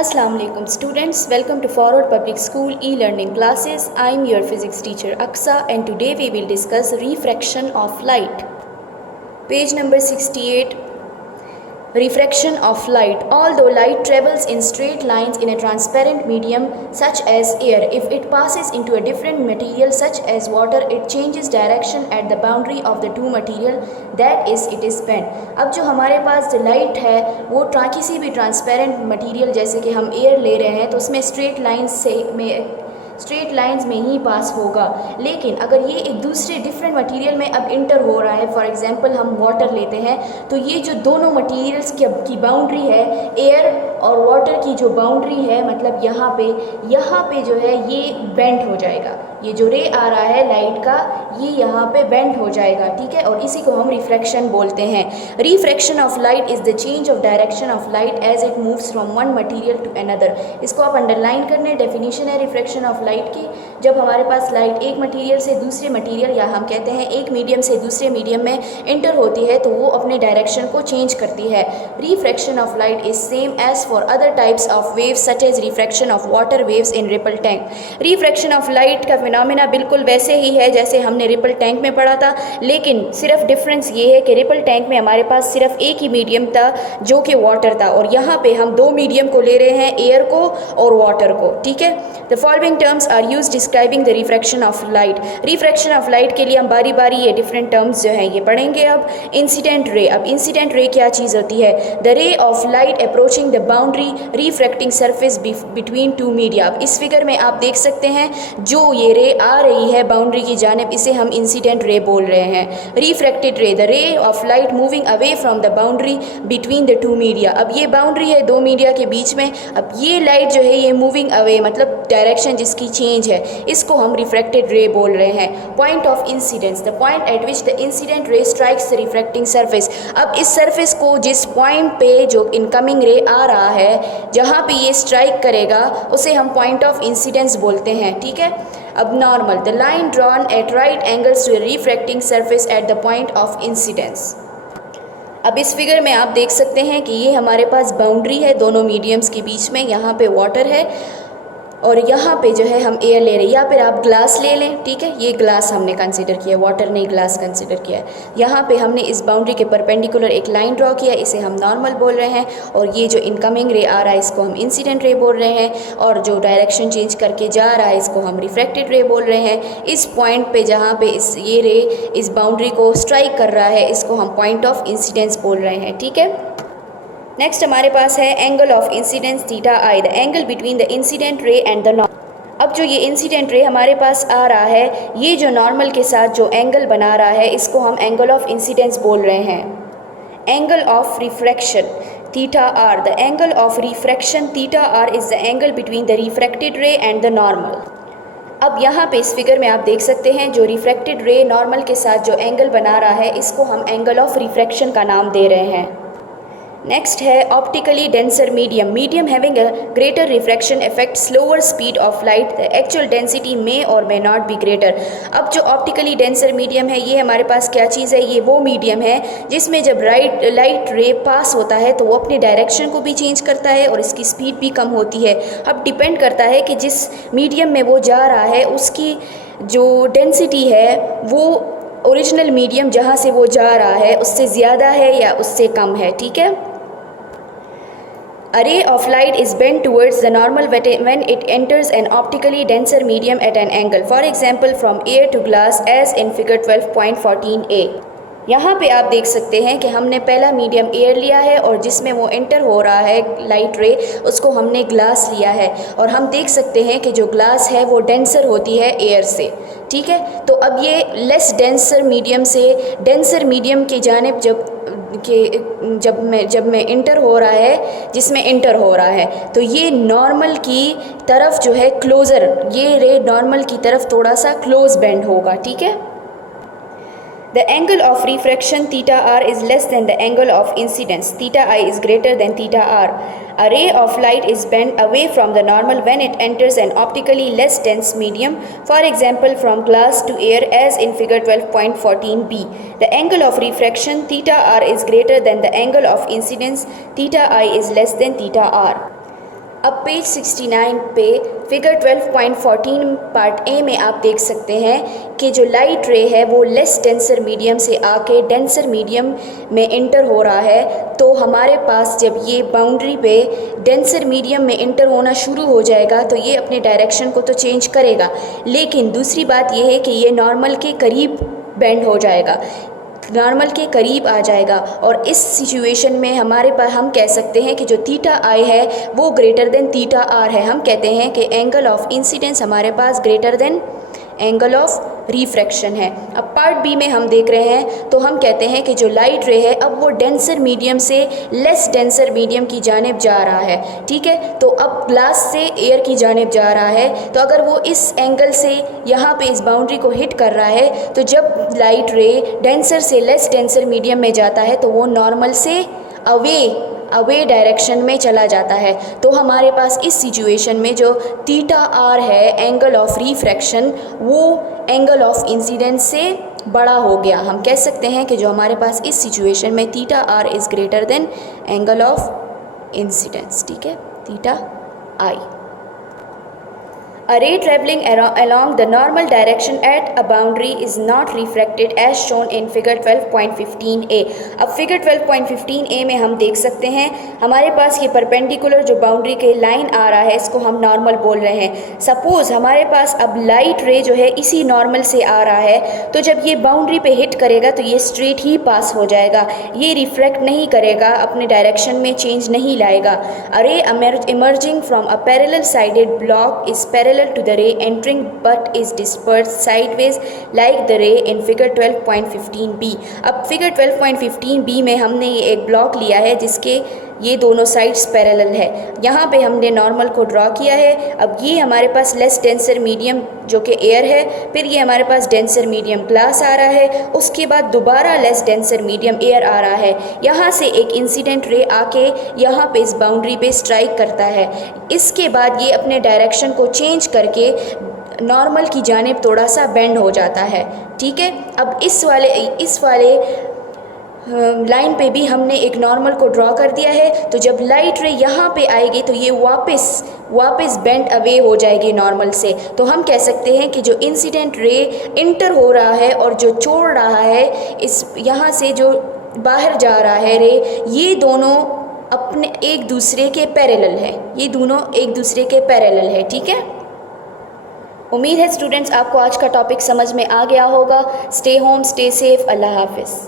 Assalamu alaikum students, welcome to Forward Public School e-learning classes. I am your physics teacher Aksa and today we will discuss refraction of light. Page number 68. Refraction of light. Although light travels in straight lines in a transparent medium such as air, if it passes into a different material such as water, it changes direction at the boundary of the two material, that is it is bent. अब जो हमारे पास जो light है वो किसी भी transparent material जैसे कि हम एयर ले रहे हैं तो उसमें स्ट्रेट लाइंस में ही पास होगा, लेकिन अगर ये एक दूसरे डिफरेंट मटेरियल में अब इंटर हो रहा है, फॉर एग्जांपल हम वाटर लेते हैं तो ये जो दोनों मटेरियल्स की बाउंड्री है, एयर और वाटर की जो बाउंड्री है, मतलब यहाँ पे जो है ये बेंड हो जाएगा। ये जो रे आ रहा है लाइट का ये यहाँ पे बेंड हो जाएगा, ठीक है, और इसी को हम रिफ्रैक्शन बोलते हैं। Refraction of light is the change of direction of light as it moves from one material to another. इसको आप अंडरलाइन करने, डेफिनेशन है रिफ्रैक्शन ऑफ लाइट की, जब हमारे पास लाइट एक मटेरियल से दूसरे मटेरियल या हम कहते हैं एक मीडियम से दूसरे मीडियम में इंटर होती है तो वो अपने डायरेक्शन को चेंज करती है। Refraction of light is same as for other types of waves such as refraction of water waves in ripple tank. Refraction of light का फिनोमेना बिल्कुल वैसे ही है जैसे हमने रिपल टैंक में पढ़ा था, लेकिन सिर्फ डिफरेंस ये है कि रिपल टैंक में हमारे पास सिर्फ एक ही मीडियम था जो कि वाटर था, और यहाँ पे हम दो मीडियम को ले रहे हैं, एयर को और वाटर को, ठीक है। The following terms are use describing the refraction of light. Refraction of light के लिए हम बारी बारी ये डिफरेंट टर्म्स जो हैं ये पढ़ेंगे। अब इंसिडेंट रे। अब इंसिडेंट रे क्या चीज़ होती है? The ray of light approaching the boundary refracting surface between two media. अब इस फिगर में आप देख सकते हैं जो ये रे आ रही है बाउंड्री की जानिब, इसे हम इंसिडेंट रे बोल रहे हैं। रिफ्रैक्टेड रे, the ray of light moving away from the boundary between the two media. अब ये बाउंड्री है दो मीडिया के बीच में, अब ये लाइट जो है ये मूविंग अवे मतलब डायरेक्शन जिसकी चेंज है, इसको हम रिफ्रैक्टेड रे बोल रहे हैं। Point of incidence, the point eight which the incident ray strikes the refracting surface. अब इस सरफेस को जिस पॉइंट पे जो इनकमिंग रे आ रहा है जहाँ पे ये स्ट्राइक करेगा उसे हम पॉइंट ऑफ इंसिडेंस बोलते हैं, ठीक है। अब normal, the line drawn at right angles to refracting surface at the point of incidence. अब इस फिगर में आप देख सकते हैं कि ये हमारे पास बाउंड्री है दोनों मीडियम्स के बीच में, यहाँ पे वाटर है और यहाँ पे जो है हम एयर ले रहे हैं, या फिर आप ग्लास ले लें, ठीक है। ये ग्लास हमने कंसिडर किया, वाटर नहीं ग्लास कंसिडर किया है। यहाँ पे हमने इस बाउंड्री के परपेंडिकुलर एक लाइन ड्रॉ किया, इसे हम नॉर्मल बोल रहे हैं, और ये जो इनकमिंग रे आ रहा है इसको हम इंसिडेंट रे बोल रहे हैं, और जो डायरेक्शन चेंज करके जा रहा है इसको हम रिफ्रैक्टेड रे बोल रहे हैं। इस पॉइंट पे जहाँ पे ये रे इस बाउंड्री को स्ट्राइक कर रहा है इसको हम पॉइंट ऑफ इंसिडेंस बोल रहे हैं, ठीक है। नेक्स्ट हमारे पास है angle of incidence theta I, the angle between the incident ray and the normal. अब जो ये इंसिडेंट रे हमारे पास आ रहा है ये जो नॉर्मल के साथ जो एंगल बना रहा है इसको हम एंगल ऑफ इंसिडेंस बोल रहे हैं। Angle of refraction theta r, the angle of refraction theta r is the angle between the refracted ray and the normal. अब यहाँ पे इस फिगर में आप देख सकते हैं जो रिफ्रैक्टेड रे नॉर्मल के साथ जो एंगल बना रहा है इसको हम एंगल ऑफ रिफ्रैक्शन का नाम दे रहे हैं। नेक्स्ट है optically denser medium, medium having a greater refraction effect, slower speed of light, the actual density may और मे नॉट बी ग्रेटर। अब जो ऑप्टिकली डेंसर मीडियम है ये हमारे पास क्या चीज़ है? ये वो मीडियम है जिसमें जब लाइट रे पास होता है तो वो अपने डायरेक्शन को भी चेंज करता है और इसकी स्पीड भी कम होती है। अब डिपेंड करता है कि जिस मीडियम में वो जा रहा है उसकी जो डेंसिटी है वो ओरिजिनल मीडियम जहाँ से वो जा रहा है उससे ज़्यादा है या उससे कम है, ठीक है। A ray of light is bent towards the normal when it enters an optically denser medium at an angle. For example, from air to glass as in figure 12.14a. यहाँ पे आप देख सकते हैं कि हमने पहला मीडियम एयर लिया है और जिसमें वो एंटर हो रहा है लाइट रे उसको हमने ग्लास लिया है, और हम देख सकते हैं कि जो ग्लास है वो डेंसर होती है एयर से, ठीक है। तो अब ये लेस डेंसर मीडियम से डेंसर मीडियम की जानिब जब में इंटर हो रहा है जिसमें इंटर हो रहा है तो ये नॉर्मल की तरफ जो है क्लोज़र, ये रे नॉर्मल की तरफ थोड़ा सा क्लोज बेंड होगा, ठीक है। The angle of refraction theta r is less than the angle of incidence. Theta I is greater than theta r. A ray of light is bent away from the normal when it enters an optically less dense medium, for example from glass to air as in figure 12.14b. The angle of refraction theta r is greater than the angle of incidence. Theta I is less than theta r. अब page 69 पे figure 12.14 part A में आप देख सकते हैं कि जो light रे है वो लेस डेंसर मीडियम से आके डेंसर मीडियम में इंटर हो रहा है। तो हमारे पास जब ये बाउंड्री पे डेंसर मीडियम में इंटर होना शुरू हो जाएगा तो ये अपने डायरेक्शन को तो चेंज करेगा, लेकिन दूसरी बात ये है कि ये नॉर्मल के करीब बेंड हो जाएगा, नॉर्मल के करीब आ जाएगा। और इस सिचुएशन में हमारे पास हम कह सकते हैं कि जो थीटा आई है वो ग्रेटर देन थीटा आर है। हम कहते हैं कि एंगल ऑफ इंसिडेंस हमारे पास greater than angle of refraction है। अब पार्ट बी में हम देख रहे हैं तो हम कहते हैं कि जो लाइट रे है अब वो डेंसर मीडियम से लेस डेंसर मीडियम की जानिब जा रहा है। ठीक है, तो अब ग्लास से एयर की जानिब जा रहा है, तो अगर वो इस एंगल से यहाँ पे इस बाउंड्री को हिट कर रहा है तो जब लाइट रे डेंसर से लेस डेंसर मीडियम में जाता है तो वो नॉर्मल से अवे डायरेक्शन में चला जाता है। तो हमारे पास इस सिचुएशन में जो थीटा आर है एंगल ऑफ रिफ्रैक्शन वो एंगल ऑफ इंसिडेंस से बड़ा हो गया। हम कह सकते हैं कि जो हमारे पास इस सिचुएशन में theta r is greater than angle of incidence. ठीक है, theta i. A ray traveling along the normal direction at a boundary is not refracted as shown in figure 12.15a। अब फिगर 12.15a में हम देख सकते हैं हमारे पास ये परपेंडिकुलर जो बाउंड्री के लाइन आ रहा है इसको हम नॉर्मल बोल रहे हैं। सपोज़ हमारे पास अब लाइट रे जो है इसी नॉर्मल से आ रहा है, तो जब ये बाउंड्री पे हिट करेगा तो ये स्ट्रेट ही पास हो जाएगा, ये रिफ्लेक्ट नहीं करेगा, अपने डायरेक्शन में चेंज नहीं लाएगा। A ray emerging from a parallel sided block is parallel to the ray entering but is dispersed sideways like the ray in figure 12.15b। अब फिगर 12.15b में हमने ये एक ब्लॉक लिया है जिसके ये दोनों साइड्स पैरेलल है। यहाँ पे हमने नॉर्मल को ड्रॉ किया है। अब ये हमारे पास लेस डेंसर मीडियम जो कि एयर है, फिर ये हमारे पास डेंसर मीडियम ग्लास आ रहा है, उसके बाद दोबारा लेस डेंसर मीडियम एयर आ रहा है। यहाँ से एक इंसिडेंट रे आके यहाँ पे इस बाउंड्री पे स्ट्राइक करता है। इसके बाद ये अपने डायरेक्शन को चेंज करके नॉर्मल की जानिब थोड़ा सा बेंड हो जाता है। ठीक है, अब इस वाले लाइन पे भी हमने एक नॉर्मल को ड्रॉ कर दिया है। तो जब लाइट रे यहाँ पे आएगी तो ये वापस बेंड अवे हो जाएगी नॉर्मल से। तो हम कह सकते हैं कि जो इंसिडेंट रे इंटर हो रहा है और जो छोड़ रहा है इस यहाँ से जो बाहर जा रहा है रे, ये दोनों अपने एक दूसरे के पैरेलल है, ये दोनों एक दूसरे के पैरेलल है। ठीक है, उम्मीद है स्टूडेंट्स आपको आज का टॉपिक समझ में आ गया होगा। स्टे होम, स्टे सेफ, अल्लाह हाफिज़।